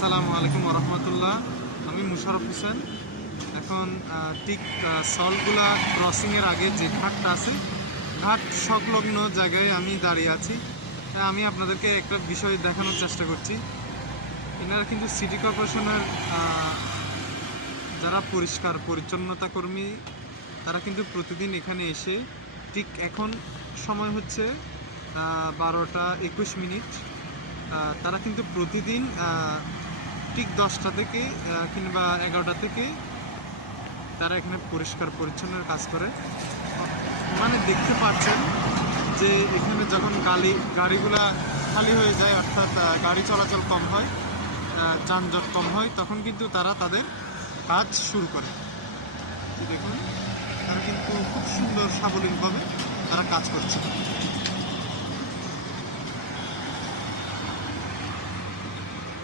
আসসালামু আলাইকুম রহমতুল্লাহ। আমি মুশারফ হোসেন। এখন ঠিক সলগুলা ক্রসিংয়ের আগে যে ঘাটটা আছে, ঘাট সংলগ্ন জায়গায় আমি দাঁড়িয়ে আছি। আমি আপনাদেরকে একটা বিষয় দেখানোর চেষ্টা করছি। এনারা কিন্তু সিটি কর্পোরেশনের যারা পরিষ্কার, পরিচ্ছন্নতা কর্মী, তারা কিন্তু প্রতিদিন এখানে এসে, ঠিক এখন সময় হচ্ছে বারোটা একুশ মিনিট। তারা কিন্তু প্রতিদিন ঠিক দশটা থেকে কিংবা এগারোটা থেকে তারা এখানে পরিষ্কার পরিচ্ছন্নের কাজ করে। মানে দেখতে পাচ্ছেন যে এখানে যখন গাড়ি গাড়িগুলা খালি হয়ে যায়, অর্থাৎ গাড়ি চলাচল কম হয় যানজট কম হয়, তখন কিন্তু তারা তাদের কাজ শুরু করে। দেখুন, তারা কিন্তু খুব সুন্দর সাবলীলভাবে তারা কাজ করছে।